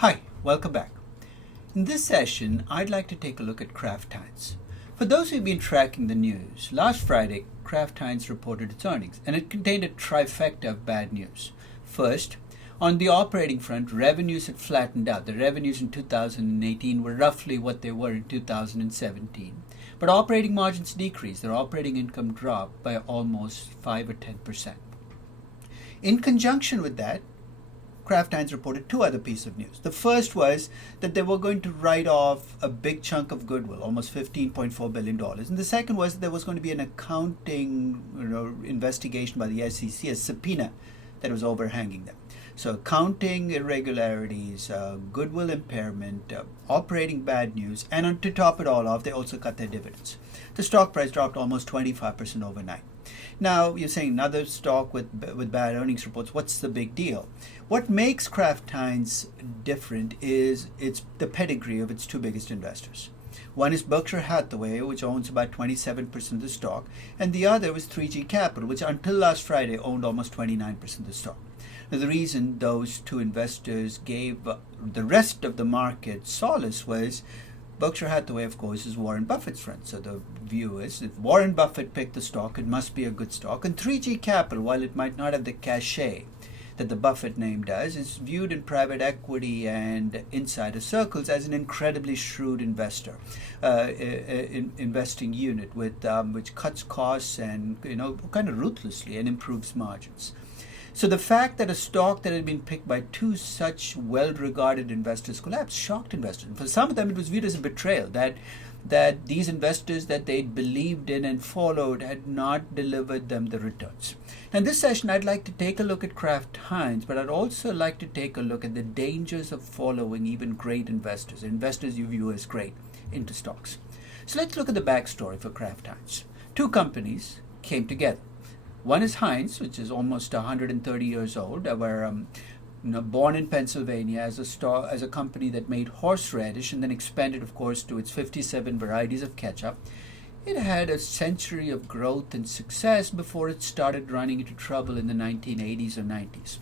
Hi, welcome back. In this session, I'd like to take a look at Kraft Heinz. For those who've been tracking the news, last Friday, Kraft Heinz reported its earnings, and it contained a trifecta of bad news. First, on the operating front, revenues had flattened out. The revenues in 2018 were roughly what they were in 2017. But operating margins decreased. Their operating income dropped by almost 5 or 10%. In conjunction with that, Kraft Heinz reported two other pieces of news. The first was that they were going to write off a big chunk of goodwill, almost $15.4 billion. And the second was that there was going to be an accounting investigation by the SEC, a subpoena that was overhanging them. So accounting irregularities, goodwill impairment, operating bad news, and to top it all off, they also cut their dividends. The stock price dropped almost 25% overnight. Now, you're saying another stock with bad earnings reports, what's the big deal? What makes Kraft Heinz different is the pedigree of its two biggest investors. One is Berkshire Hathaway, which owns about 27% of the stock, and the other was 3G Capital, which until last Friday owned almost 29% of the stock. Now, the reason those two investors gave the rest of the market solace was Berkshire Hathaway, of course, is Warren Buffett's friend. So the view is if Warren Buffett picked the stock, it must be a good stock. And 3G Capital, while it might not have the cachet that the Buffett name does, is viewed in private equity and insider circles as an incredibly shrewd investor, investing unit with which cuts costs and kind of ruthlessly and improves margins. So the fact that a stock that had been picked by two such well-regarded investors collapsed shocked investors. For some of them, it was viewed as a betrayal that these investors that they believed in and followed had not delivered them the returns. Now, in this session, I'd like to take a look at Kraft Heinz, but I'd also like to take a look at the dangers of following even great investors you view as great, into stocks. So let's look at the backstory for Kraft Heinz. Two companies came together. One is Heinz, which is almost 130 years old. They were born in Pennsylvania as a company that made horseradish and then expanded, of course, to its 57 varieties of ketchup. It had a century of growth and success before it started running into trouble in the 1980s or 90s.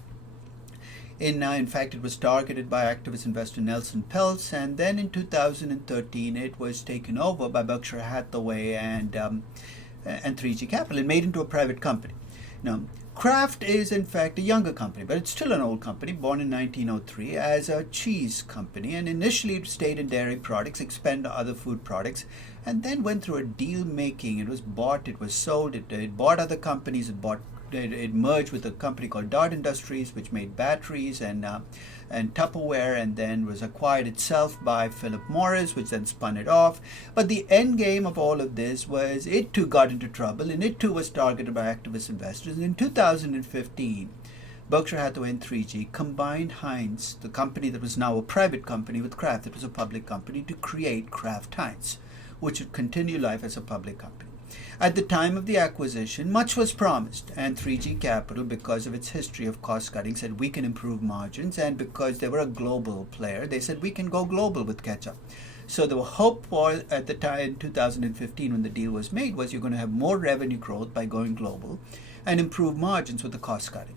In fact, it was targeted by activist investor Nelson Peltz, and then in 2013 it was taken over by Berkshire Hathaway and 3G Capital and made into a private company. Now, Kraft is in fact a younger company, but it's still an old company, born in 1903 as a cheese company, and initially it stayed in dairy products, expanded to other food products, and then went through a deal making. It was bought, it was sold, it bought other companies, it merged with a company called Dart Industries, which made batteries and Tupperware, and then was acquired itself by Philip Morris, which then spun it off. But the end game of all of this was it too got into trouble, and it too was targeted by activist investors. And in 2015, Berkshire Hathaway and 3G combined Heinz, the company that was now a private company, with Kraft, that was a public company, to create Kraft Heinz, which would continue life as a public company. At the time of the acquisition, much was promised, and 3G Capital, because of its history of cost cutting, said we can improve margins, and because they were a global player, they said we can go global with ketchup. So the hope was, at the time in 2015 when the deal was made, was you're going to have more revenue growth by going global and improve margins with the cost cutting.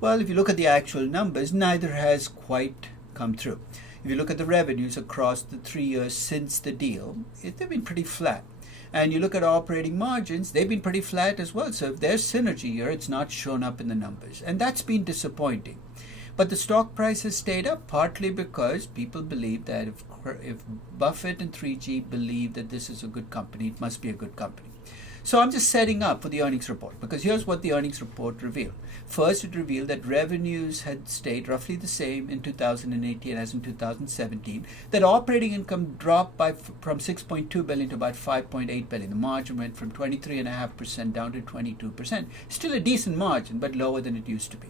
Well, if you look at the actual numbers, neither has quite come through. If you look at the revenues across the 3 years since the deal, they've been pretty flat. And you look at operating margins, they've been pretty flat as well. So if there's synergy here, it's not shown up in the numbers. And that's been disappointing. But the stock price has stayed up, partly because people believe that if Buffett and 3G believe that this is a good company, it must be a good company. So I'm just setting up for the earnings report, because here's what the earnings report revealed. First, it revealed that revenues had stayed roughly the same in 2018 as in 2017, that operating income dropped from $6.2 billion to about $5.8 billion. The margin went from 23.5% down to 22%. Still a decent margin, but lower than it used to be.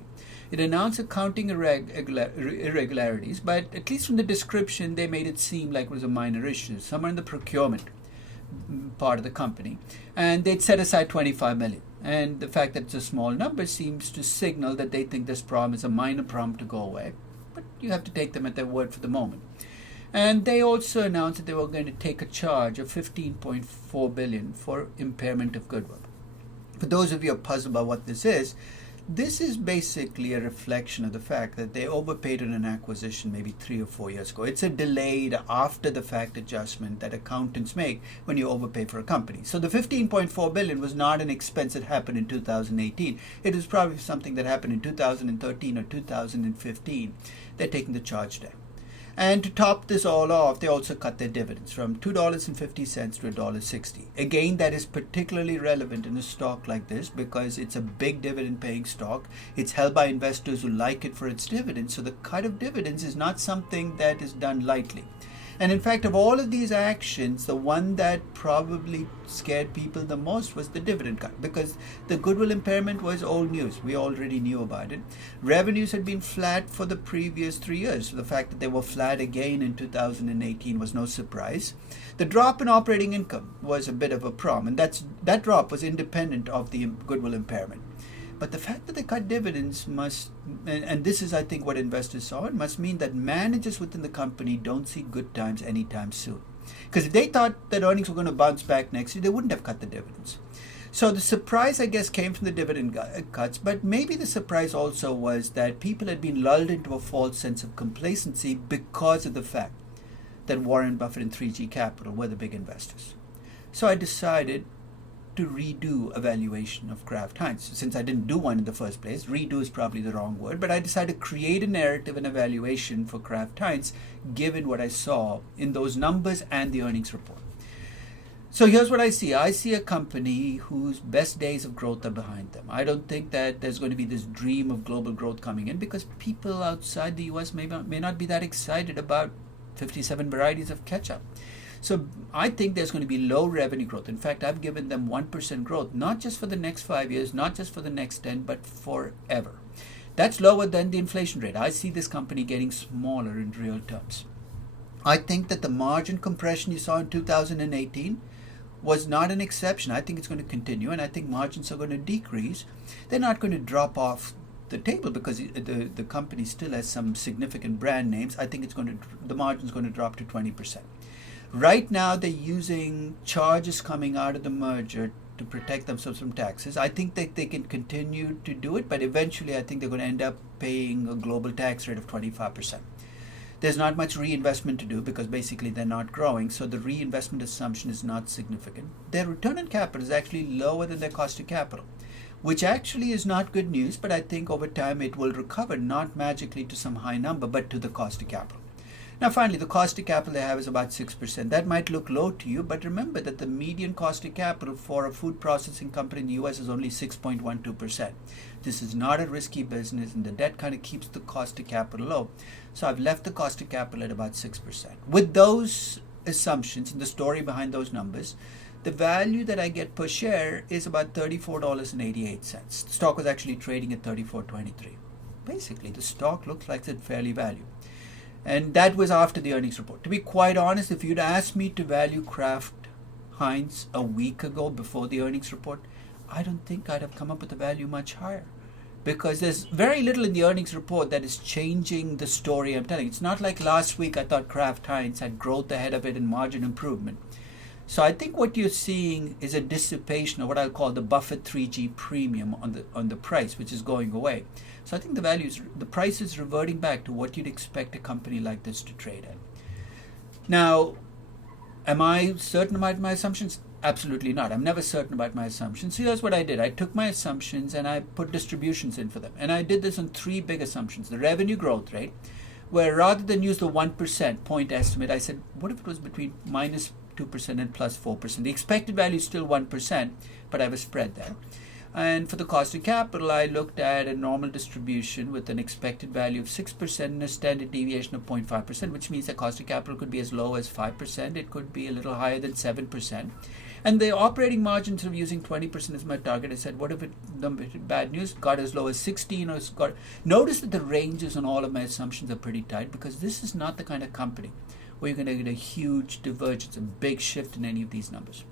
It announced accounting irregularities, but at least from the description, they made it seem like it was a minor issue, somewhere in the procurement part of the company, and they'd set aside $25 million. And the fact that it's a small number seems to signal that they think this problem is a minor problem to go away, but you have to take them at their word for the moment. And they also announced that they were going to take a charge of $15.4 billion for impairment of goodwill. For those of you who are puzzled about what this is, This is basically a reflection of the fact that they overpaid on an acquisition maybe 3 or 4 years ago. It's a delayed after the fact adjustment that accountants make when you overpay for a company. So the 15.4 billion was not an expense that happened in 2018. It was probably something that happened in 2013 or 2015. They're taking the charge there. And to top this all off, they also cut their dividends from $2.50 to $1.60. Again, that is particularly relevant in a stock like this because it's a big dividend paying stock. It's held by investors who like it for its dividends. So the cut of dividends is not something that is done lightly. And in fact, of all of these actions, the one that probably scared people the most was the dividend cut, because the goodwill impairment was old news. We already knew about it. Revenues had been flat for the previous 3 years. So the fact that they were flat again in 2018 was no surprise. The drop in operating income was a bit of a problem, and that drop was independent of the goodwill impairment. But the fact that they cut dividends must, and this is I think what investors saw, it must mean that managers within the company don't see good times anytime soon. Because if they thought that earnings were going to bounce back next year, they wouldn't have cut the dividends. So the surprise, I guess, came from the dividend cuts, but maybe the surprise also was that people had been lulled into a false sense of complacency because of the fact that Warren Buffett and 3G Capital were the big investors. So I decided to redo a valuation of Kraft Heinz. Since I didn't do one in the first place, redo is probably the wrong word, but I decided to create a narrative and a valuation for Kraft Heinz given what I saw in those numbers and the earnings report. So here's what I see. I see a company whose best days of growth are behind them. I don't think that there's going to be this dream of global growth coming in because people outside the US may not be that excited about 57 varieties of ketchup. So I think there's going to be low revenue growth. In fact, I've given them 1% growth, not just for the next 5 years, not just for the next 10, but forever. That's lower than the inflation rate. I see this company getting smaller in real terms. I think that the margin compression you saw in 2018 was not an exception. I think it's going to continue, and I think margins are going to decrease. They're not going to drop off the table because the company still has some significant brand names. I think the margin's going to drop to 20%. Right now, they're using charges coming out of the merger to protect themselves from taxes. I think that they can continue to do it, but eventually I think they're going to end up paying a global tax rate of 25%. There's not much reinvestment to do because basically they're not growing, so the reinvestment assumption is not significant. Their return on capital is actually lower than their cost of capital, which actually is not good news, but I think over time it will recover, not magically to some high number, but to the cost of capital. Now finally, the cost of capital they have is about 6%. That might look low to you, but remember that the median cost of capital for a food processing company in the US is only 6.12%. This is not a risky business, and the debt kind of keeps the cost of capital low. So I've left the cost of capital at about 6%. With those assumptions and the story behind those numbers, the value that I get per share is about $34.88. The stock was actually trading at $34.23. Basically, the stock looks like it's fairly valued. And that was after the earnings report. To be quite honest, if you'd asked me to value Kraft Heinz a week ago before the earnings report, I don't think I'd have come up with a value much higher. Because there's very little in the earnings report that is changing the story I'm telling. It's not like last week I thought Kraft Heinz had growth ahead of it and margin improvement. So I think what you're seeing is a dissipation of what I'll call the Buffett 3G premium on the price, which is going away. So I think the price is reverting back to what you'd expect a company like this to trade at. Now, am I certain about my assumptions? Absolutely not. I'm never certain about my assumptions. So here's what I did. I took my assumptions and I put distributions in for them. And I did this on 3 big assumptions. The revenue growth rate, where rather than use the 1% point estimate, I said, what if it was between minus 2% and plus 4%? The expected value is still 1%, but I have a spread there. And for the cost of capital, I looked at a normal distribution with an expected value of 6% and a standard deviation of 0.5%, which means the cost of capital could be as low as 5%. It could be a little higher than 7%. And the operating margins of using 20% as my target, I said, what if it, bad news, got as low as 16 or got... Notice that the ranges on all of my assumptions are pretty tight because this is not the kind of company where you're going to get a huge divergence, a big shift in any of these numbers.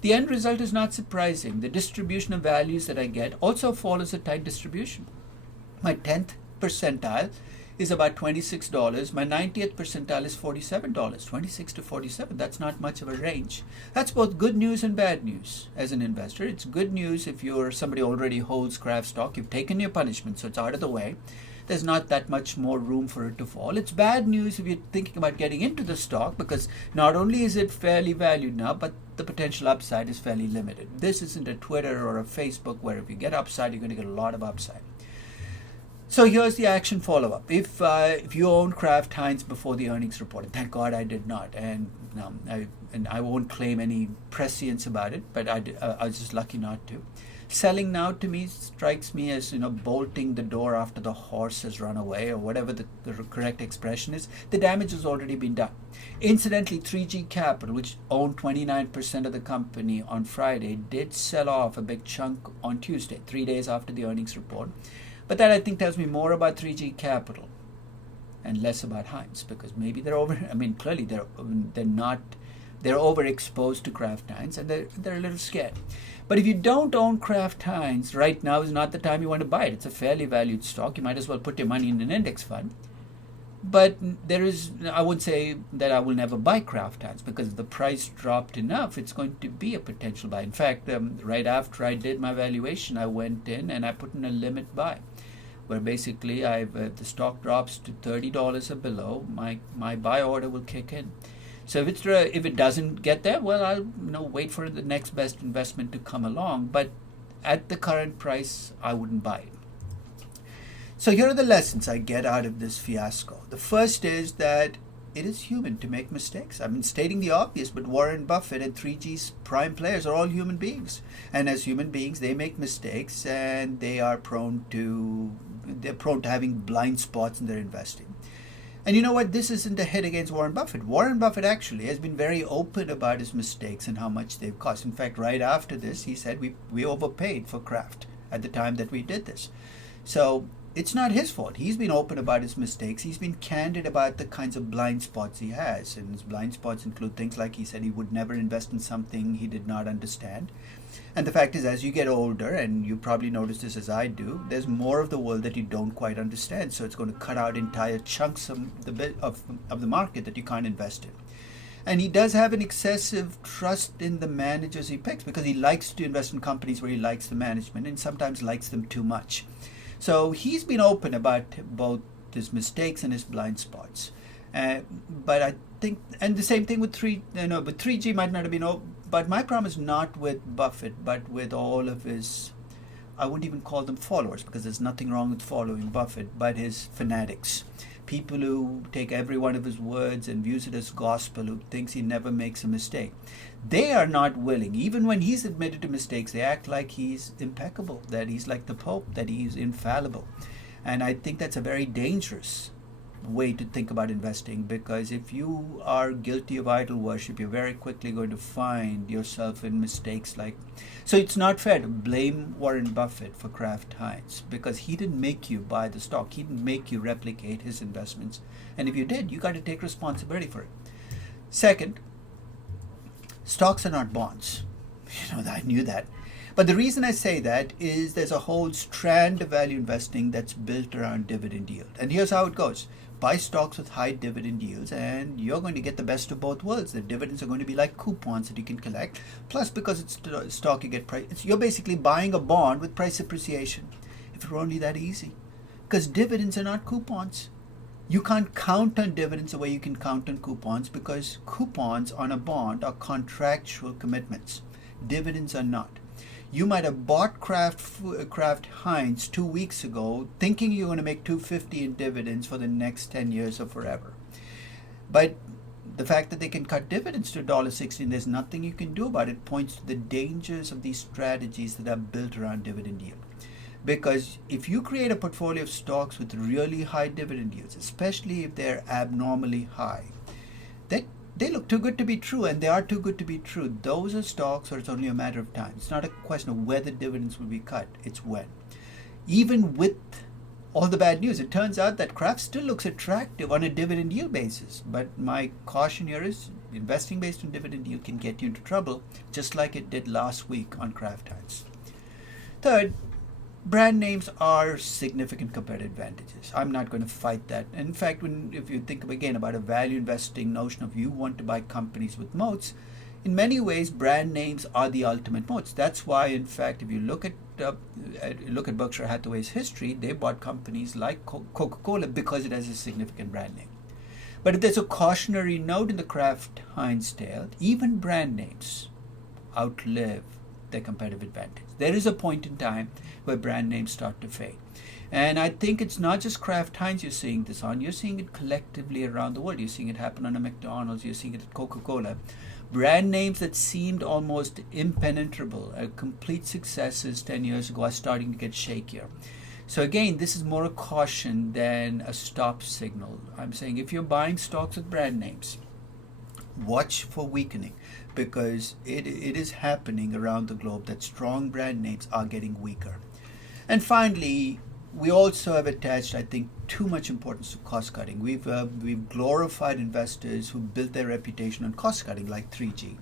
The end result is not surprising. The distribution of values that I get also follows a tight distribution. My 10th percentile is about $26. My 90th percentile is $47. 26 to 47, that's not much of a range. That's both good news and bad news as an investor. It's good news if you're somebody who already holds Kraft stock. You've taken your punishment, so it's out of the way. There's not that much more room for it to fall. It's bad news if you're thinking about getting into the stock, because not only is it fairly valued now, but the potential upside is fairly limited. This isn't a Twitter or a Facebook where if you get upside, you're going to get a lot of upside. So here's the action follow-up. If you own Kraft Heinz before the earnings report, and thank God I did not, and I won't claim any prescience about it, but I was just lucky not to. Selling now to me strikes me as, bolting the door after the horse has run away, or whatever the correct expression is. The damage has already been done. Incidentally, 3G Capital, which owned 29% of the company on Friday, did sell off a big chunk on Tuesday, 3 days after the earnings report. But that, I think, tells me more about 3G Capital and less about Heinz, because maybe clearly they're overexposed to Kraft Heinz, and they're a little scared. But if you don't own Kraft Heinz, right now is not the time you want to buy it. It's a fairly valued stock. You might as well put your money in an index fund. But I would say that I will never buy Kraft Heinz, because if the price dropped enough, it's going to be a potential buy. In fact, right after I did my valuation, I went in and I put in a limit buy, where basically if the stock drops to $30 or below, my buy order will kick in. So if it doesn't get there, well, I'll wait for the next best investment to come along. But at the current price, I wouldn't buy it. So here are the lessons I get out of this fiasco. The first is that it is human to make mistakes. Stating the obvious, but Warren Buffett and 3G's prime players are all human beings. And as human beings, they make mistakes, and they're prone to having blind spots in their investing. And you know what? This isn't a hit against Warren Buffett. Warren Buffett actually has been very open about his mistakes and how much they've cost. In fact, right after this, he said we overpaid for Kraft at the time that we did this. So it's not his fault. He's been open about his mistakes. He's been candid about the kinds of blind spots he has. And his blind spots include things like he said he would never invest in something he did not understand. And the fact is, as you get older, and you probably notice this as I do, there's more of the world that you don't quite understand. So it's going to cut out entire chunks of the market that you can't invest in. And he does have an excessive trust in the managers he picks, because he likes to invest in companies where he likes the management and sometimes likes them too much. So he's been open about both his mistakes and his blind spots. But I think, and the same thing with 3G might not have been open. But my problem is not with Buffett, but with all of his, I wouldn't even call them followers, because there's nothing wrong with following Buffett, but his fanatics. People who take every one of his words and views it as gospel, who thinks he never makes a mistake. They are not willing, even when he's admitted to mistakes, they act like he's impeccable, that he's like the Pope, that he's infallible. And I think that's a very dangerous way to think about investing, because if you are guilty of idol worship, you're very quickly going to find yourself in mistakes so it's not fair to blame Warren Buffett for Kraft Heinz, because he didn't make you buy the stock. He didn't make you replicate his investments, and if you did, you got to take responsibility for it. Second, stocks are not bonds. I knew that. But the reason I say that is there's a whole strand of value investing that's built around dividend yield. And here's how it goes. Buy stocks with high dividend yields, and you're going to get the best of both worlds. The dividends are going to be like coupons that you can collect. Plus, because it's stock, you get price. You're basically buying a bond with price appreciation. If it were only that easy. Because dividends are not coupons. You can't count on dividends the way you can count on coupons, because coupons on a bond are contractual commitments. Dividends are not. You might have bought Kraft Heinz 2 weeks ago thinking you're going to make $2.50 in dividends for the next 10 years or forever. But the fact that they can cut dividends to $1.16, there's nothing you can do about it, points to the dangers of these strategies that are built around dividend yield. Because if you create a portfolio of stocks with really high dividend yields, especially if they're abnormally high, they look too good to be true, and they are too good to be true. Those are stocks where it's only a matter of time. It's not a question of whether dividends will be cut, it's when. Even with all the bad news, it turns out that Kraft still looks attractive on a dividend yield basis. But my caution here is investing based on dividend yield can get you into trouble, just like it did last week on Kraft Heinz. Third, brand names are significant competitive advantages. I'm not going to fight that. And in fact, if you think again about a value investing notion of you want to buy companies with moats, in many ways, brand names are the ultimate moats. That's why, in fact, if you look at Berkshire Hathaway's history, they bought companies like Coca-Cola because it has a significant brand name. But if there's a cautionary note in the Kraft Heinz tale, even brand names outlive their competitive advantage. There is a point in time where brand names start to fade. And I think it's not just Kraft Heinz you're seeing this on, you're seeing it collectively around the world. You're seeing it happen on a McDonald's, you're seeing it at Coca-Cola. Brand names that seemed almost impenetrable, complete successes 10 years ago, are starting to get shakier. So again, this is more a caution than a stop signal. I'm saying if you're buying stocks with brand names, watch for weakening, because it is happening around the globe that strong brand names are getting weaker. And finally, we also have attached, I think, too much importance to cost cutting. We've glorified investors who built their reputation on cost cutting, like 3G.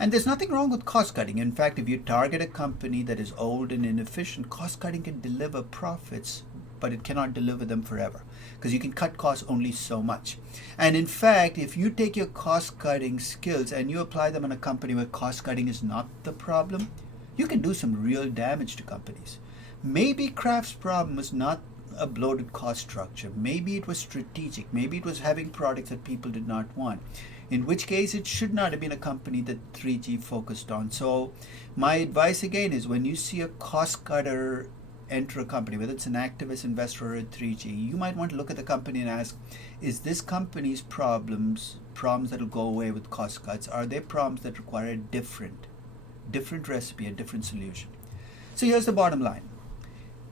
And there's nothing wrong with cost cutting. In fact, if you target a company that is old and inefficient, cost cutting can deliver profits, but it cannot deliver them forever, because you can cut costs only so much. And in fact, if you take your cost cutting skills and you apply them on a company where cost cutting is not the problem, you can do some real damage to companies. Maybe Kraft's problem was not a bloated cost structure. Maybe it was strategic. Maybe it was having products that people did not want. In which case, it should not have been a company that 3G focused on. So my advice again is, when you see a cost cutter enter a company, whether it's an activist investor or a 3G, you might want to look at the company and ask, is this company's problems that will go away with cost cuts? Are they problems that require a different recipe, a different solution? So here's the bottom line.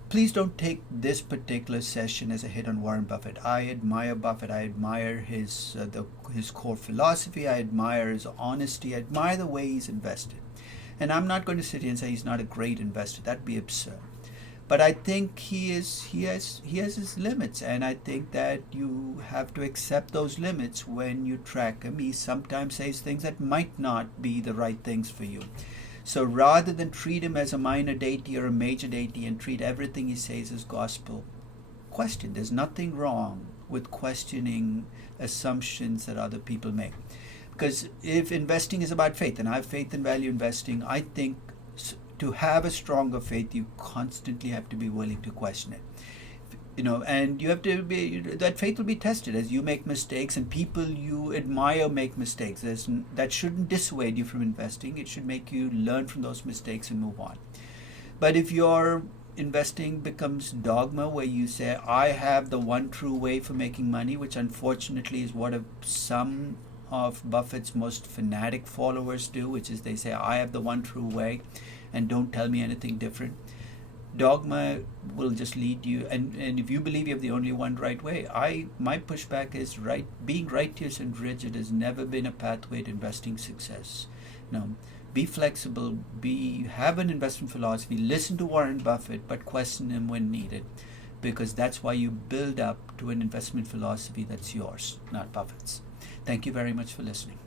Please don't take this particular session as a hit on Warren Buffett. I admire Buffett. I admire his core philosophy. I admire his honesty. I admire the way he's invested. And I'm not going to sit here and say he's not a great investor. That'd be absurd. But I think he has his limits, and I think that you have to accept those limits when you track him. He sometimes says things that might not be the right things for you. So rather than treat him as a minor deity or a major deity and treat everything he says as gospel, question. There's nothing wrong with questioning assumptions that other people make. Because if investing is about faith, and I have faith in value investing, I think to have a stronger faith, you constantly have to be willing to question it. And you have to be, that faith will be tested as you make mistakes, and people you admire make mistakes. That shouldn't dissuade you from investing. It should make you learn from those mistakes and move on. But if your investing becomes dogma, where you say, I have the one true way for making money, which unfortunately is what some of Buffett's most fanatic followers do, which is they say, I have the one true way and don't tell me anything different. Dogma will just lead you, and if you believe you have the only one right way, my pushback is being righteous and rigid has never been a pathway to investing success. Be flexible, have an investment philosophy, listen to Warren Buffett, but question him when needed, because that's why you build up to an investment philosophy that's yours, not Buffett's. Thank you very much for listening.